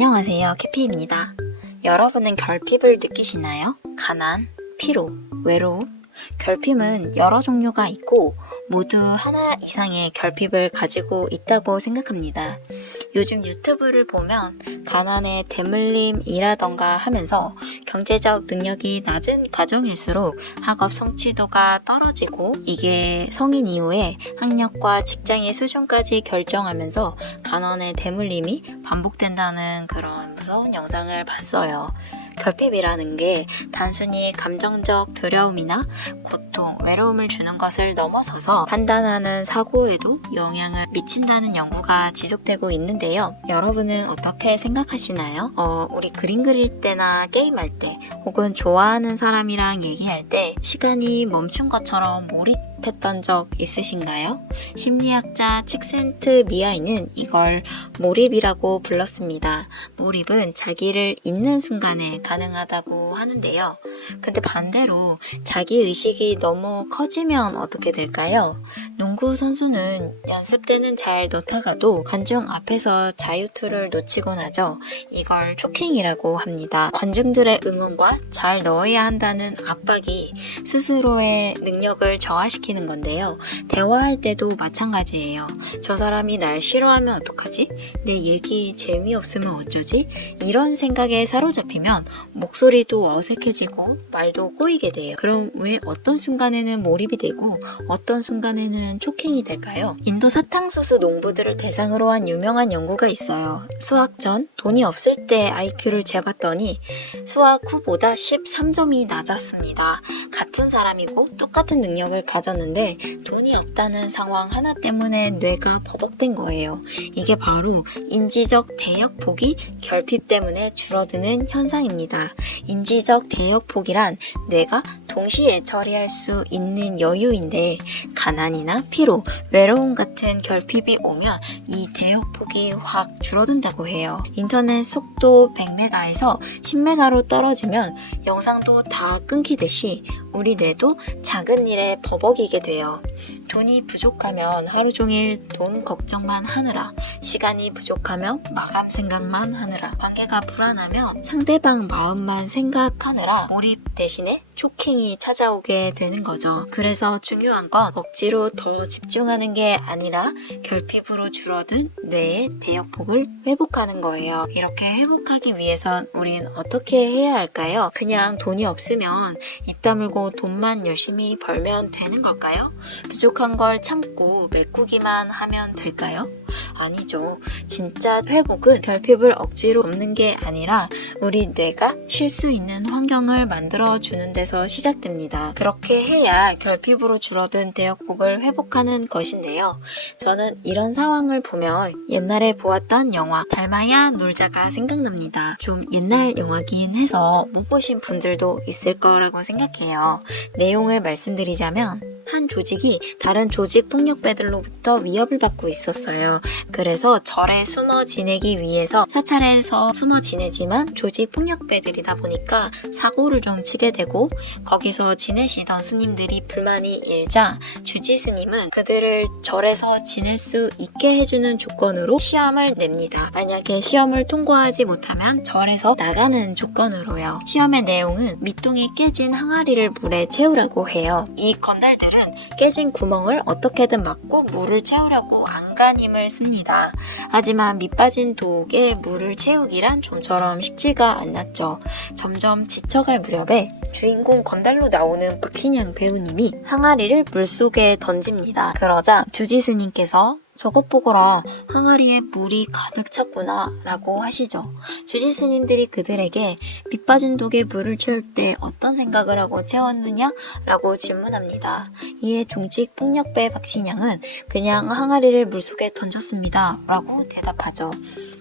안녕하세요, 캐피입니다. 여러분은 결핍을 느끼시나요? 가난, 피로, 외로움? 결핍은 여러 종류가 있고 모두 하나 이상의 결핍을 가지고 있다고 생각합니다. 요즘 유튜브를 보면 가난에 대물림이라던가 하면서 경제적 능력이 낮은 가정일수록 학업 성취도가 떨어지고 이게 성인 이후에 학력과 직장의 수준까지 결정하면서 가난의 대물림이 반복된다는 그런 무서운 영상을 봤어요. 결핍이라는 게 단순히 감정적 두려움이나 고통, 외로움을 주는 것을 넘어서서 판단하는 사고에도 영향을 미친다는 연구가 지속되고 있는데요. 여러분은 어떻게 생각하시나요? 우리 그림 그릴 때나 게임할 때 혹은 좋아하는 사람이랑 얘기할 때 시간이 멈춘 것처럼 몰입했던 적 있으신가요? 심리학자 칙센트 미아이는 이걸 몰입이라고 불렀습니다. 몰입은 자기를 잊는 순간에 가능하다고 하는데요. 근데 반대로 자기의식이 너무 커지면 어떻게 될까요? 농구 선수는 연습 때는 잘 넣다가도 관중 앞에서 자유투를 놓치고 나죠. 이걸 초킹이라고 합니다. 관중들의 응원과 잘 넣어야 한다는 압박이 스스로의 능력을 저하시키는 건데요. 대화할 때도 마찬가지예요. 저 사람이 날 싫어하면 어떡하지? 내 얘기 재미없으면 어쩌지? 이런 생각에 사로잡히면 목소리도 어색해지고 말도 꼬이게 돼요. 그럼 왜 어떤 순간에는 몰입이 되고 어떤 순간에는 초킹이 될까요? 인도 사탕수수 농부들을 대상으로 한 유명한 연구가 있어요. 수학 전 돈이 없을 때 IQ를 재봤더니 수학 후보다 13점이 낮았습니다. 같은 사람이고 똑같은 능력을 가졌는데 돈이 없다는 상황 하나 때문에 뇌가 버벅된 거예요. 이게 바로 인지적 대역폭이 결핍 때문에 줄어드는 현상입니다. 인지적 대역폭이란 뇌가 동시에 처리할 수 있는 여유인데 가난이나 피로, 외로움 같은 결핍이 오면 이 대역폭이 확 줄어든다고 해요. 인터넷 속도 100메가에서 10메가로 떨어지면 영상도 다 끊기듯이 우리 뇌도 작은 일에 버벅이게 돼요. 돈이 부족하면 하루 종일 돈 걱정만 하느라, 시간이 부족하면 마감 생각만 하느라, 관계가 불안하면 상대방 마음만 생각하느라 몰입 대신에 초킹이 찾아오게 되는 거죠. 그래서 중요한 건 억지로 더 집중하는 게 아니라 결핍으로 줄어든 뇌의 대역폭을 회복하는 거예요. 이렇게 회복하기 위해선 우린 어떻게 해야 할까요? 그냥 돈이 없으면 입 다물고 돈만 열심히 벌면 되는 걸까요? 부족한 걸 참고 메꾸기만 하면 될까요? 아니죠. 진짜 회복은 결핍을 억지로 없는 게 아니라 우리 뇌가 쉴 수 있는 환경을 만들어 주는 데서 시작됩니다. 그렇게 해야 결핍으로 줄어든 대역폭을 회복하는 것인데요. 저는 이런 상황을 보면 옛날에 보았던 영화 닮아야 놀자가 생각납니다. 좀 옛날 영화긴 해서 못 보신 분들도 있을 거라고 생각해요. 내용을 말씀드리자면 한 조직이 다른 조직 폭력배들로부터 위협을 받고 있었어요. 그래서 절에 숨어 지내기 위해서 사찰에서 숨어 지내지만 조직 폭력배들이다 보니까 사고를 좀 치게 되고 거기서 지내시던 스님들이 불만이 일자 주지 스님은 그들을 절에서 지낼 수 있게 해주는 조건으로 시험을 냅니다. 만약에 시험을 통과하지 못하면 절에서 나가는 조건으로요. 시험의 내용은 밑동이 깨진 항아리를 물에 채우라고 해요. 이 건달들은 깨진 구멍을 어떻게든 막고 물을 채우려고 안간힘을 씁니다. 하지만 밑빠진 독에 물을 채우기란 좀처럼 쉽지가 않았죠. 점점 지쳐갈 무렵에 주인공 건달로 나오는 박신양 배우님이 항아리를 물속에 던집니다. 그러자 주지스님께서 저것 보거라, 항아리에 물이 가득 찼구나 라고 하시죠. 주지스님들이 그들에게 밑빠진 독에 물을 채울 때 어떤 생각을 하고 채웠느냐? 라고 질문합니다. 이에 종직 폭력배 박신양은 그냥 항아리를 물속에 던졌습니다 라고 대답하죠.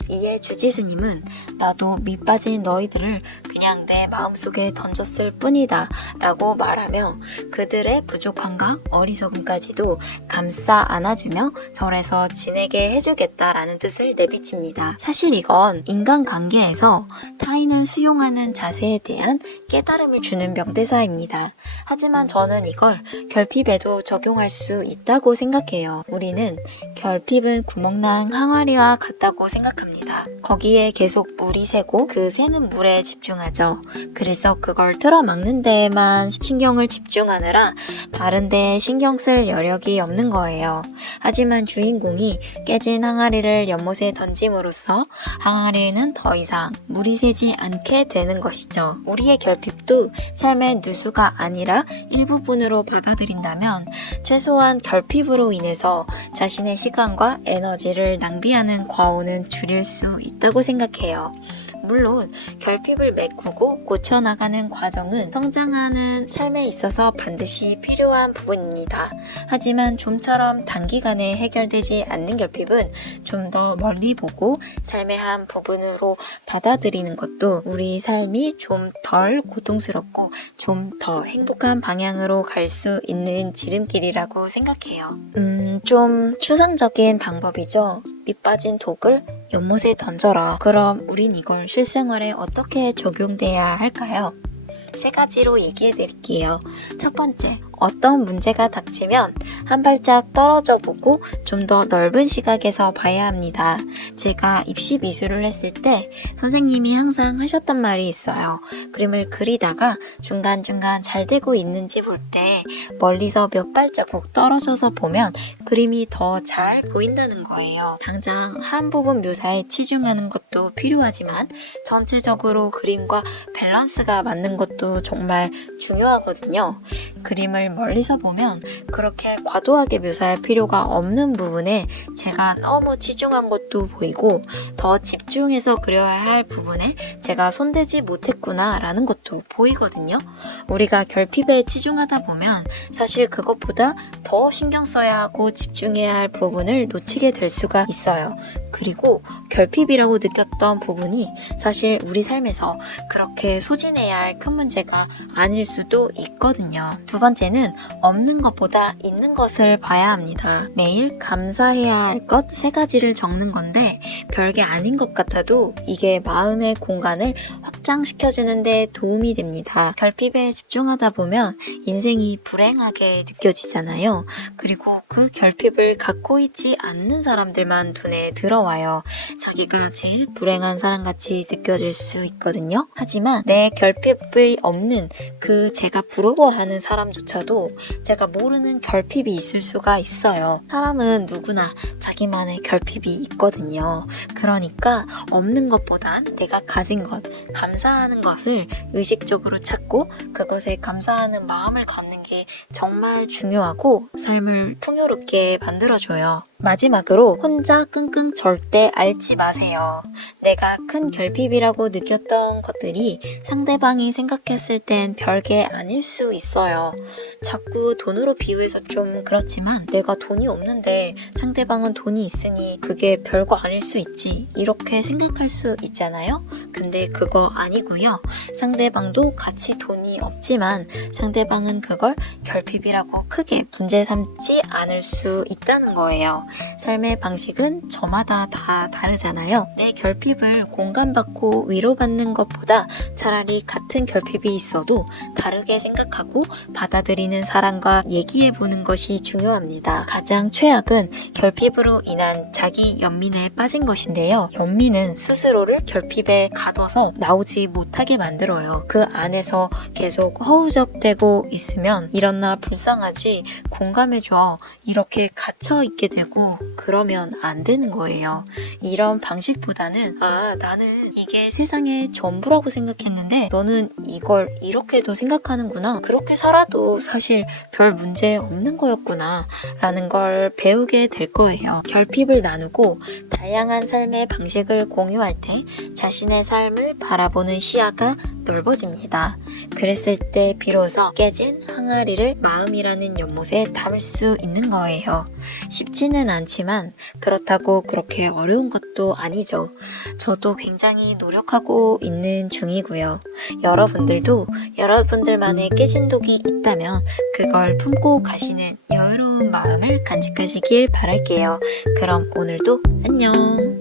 이에 주지스님은 나도 밑빠진 너희들을 그냥 내 마음속에 던졌을 뿐이다 라고 말하며 그들의 부족함과 어리석음까지도 감싸 안아주며 절에서 지내게 해주겠다라는 뜻을 내비칩니다. 사실 이건 인간관계에서 타인을 수용하는 자세에 대한 깨달음을 주는 명대사입니다. 하지만 저는 이걸 결핍에도 적용할 수 있다고 생각해요. 우리는 결핍은 구멍난 항아리와 같다고 생각합니다. 합니다. 거기에 계속 물이 새고 그 새는 물에 집중하죠. 그래서 그걸 틀어막는 데에만 신경을 집중하느라 다른 데에 신경 쓸 여력이 없는 거예요. 하지만 주인공이 깨진 항아리를 연못에 던짐으로써 항아리에는 더 이상 물이 새지 않게 되는 것이죠. 우리의 결핍도 삶의 누수가 아니라 일부분으로 받아들인다면 최소한 결핍으로 인해서 자신의 시간과 에너지를 낭비하는 과오는 줄일 수 있다고 생각해요. 물론 결핍을 메꾸고 고쳐나가는 과정은 성장하는 삶에 있어서 반드시 필요한 부분입니다. 하지만 좀처럼 단기간에 해결되지 않는 결핍은 좀 더 멀리 보고 삶의 한 부분으로 받아들이는 것도 우리 삶이 좀 덜 고통스럽고 좀 더 행복한 방향으로 갈 수 있는 지름길이라고 생각해요. 좀 추상적인 방법이죠. 밑 빠진 독을 연못에 던져라. 그럼 우린 이걸 실생활에 어떻게 적용돼야 할까요? 3가지로 얘기해 드릴게요. 첫 번째, 어떤 문제가 닥치면 한 발짝 떨어져 보고 좀 더 넓은 시각에서 봐야 합니다. 제가 입시 미술을 했을 때 선생님이 항상 하셨던 말이 있어요. 그림을 그리다가 중간중간 잘 되고 있는지 볼 때 멀리서 몇 발자국 떨어져서 보면 그림이 더 잘 보인다는 거예요. 당장 한 부분 묘사에 치중하는 것도 필요하지만 전체적으로 그림과 밸런스가 맞는 것도 정말 중요하거든요. 그림을 멀리서 보면 그렇게 과도하게 묘사할 필요가 없는 부분에 제가 너무 치중한 것도 보이고 더 집중해서 그려야 할 부분에 제가 손대지 못했구나 라는 것도 보이거든요. 우리가 결핍에 치중하다 보면 사실 그것보다 더 신경 써야 하고 집중해야 할 부분을 놓치게 될 수가 있어요. 그리고 결핍이라고 느꼈던 부분이 사실 우리 삶에서 그렇게 소진해야 할 큰 문제가 아닐 수도 있거든요. 두 번째는 없는 것보다 있는 것을 봐야 합니다. 매일 감사해야 할 것 3가지를 적는 건데 별게 아닌 것 같아도 이게 마음의 공간을 확장시켜주는 데 도움이 됩니다. 결핍에 집중하다 보면 인생이 불행하게 느껴지잖아요. 그리고 그 결핍을 갖고 있지 않는 사람들만 눈에 들어와요. 자기가 제일 불행한 사람같이 느껴질 수 있거든요. 하지만 내 결핍이 없는 그 제가 부러워하는 사람조차도 제가 모르는 결핍이 있을 수가 있어요. 사람은 누구나 자기만의 결핍이 있거든요. 그러니까 없는 것보단 내가 가진 것, 감사하는 것을 의식적으로 찾고 그것에 감사하는 마음을 갖는 게 정말 중요하고 삶을 풍요롭게 만들어줘요. 마지막으로 혼자 끙끙 절대 앓지 마세요. 내가 큰 결핍이라고 느꼈던 것들이 상대방이 생각했을 땐 별게 아닐 수 있어요. 자꾸 돈으로 비유해서 좀 그렇지만 내가 돈이 없는데 상대방은 돈이 있으니 그게 별거 아닐 수 있지 이렇게 생각할 수 있잖아요. 근데 그거 아니고요. 상대방도 같이 돈이 없지만 상대방은 그걸 결핍이라고 크게 문제 삼지 않을 수 있다는 거예요. 삶의 방식은 저마다 다 다르잖아요. 내 결핍을 공감받고 위로받는 것보다 차라리 같은 결핍이 있어도 다르게 생각하고 받아들이는 사람과 얘기해보는 것이 중요합니다. 가장 최악은 결핍으로 인한 자기 연민에 빠진 것인데요. 연민은 스스로를 결핍에 가둬서 나오지 못하게 만들어요. 그 안에서 계속 허우적대고 있으면 이런 나 불쌍하지 공감해줘 이렇게 갇혀있게 되고 그러면 안 되는 거예요. 이런 방식보다는 나는 이게 세상의 전부라고 생각했는데 너는 이걸 이렇게도 생각하는구나. 그렇게 살아도 사실 별 문제 없는 거였구나 라는 걸 배우게 될 거예요. 결핍을 나누고 다양한 삶의 방식을 공유할 때 자신의 삶을 바라보는 시야가 넓어집니다. 그랬을 때 비로소 깨진 항아리를 마음이라는 연못에 담을 수 있는 거예요. 쉽지는 않지만 그렇다고 그렇게 어려운 것도 아니죠. 저도 굉장히 노력하고 있는 중이고요. 여러분들도 여러분들만의 깨진 독이 있다면 그걸 품고 가시는 여유로운 마음을 간직하시길 바랄게요. 그럼 오늘도 안녕!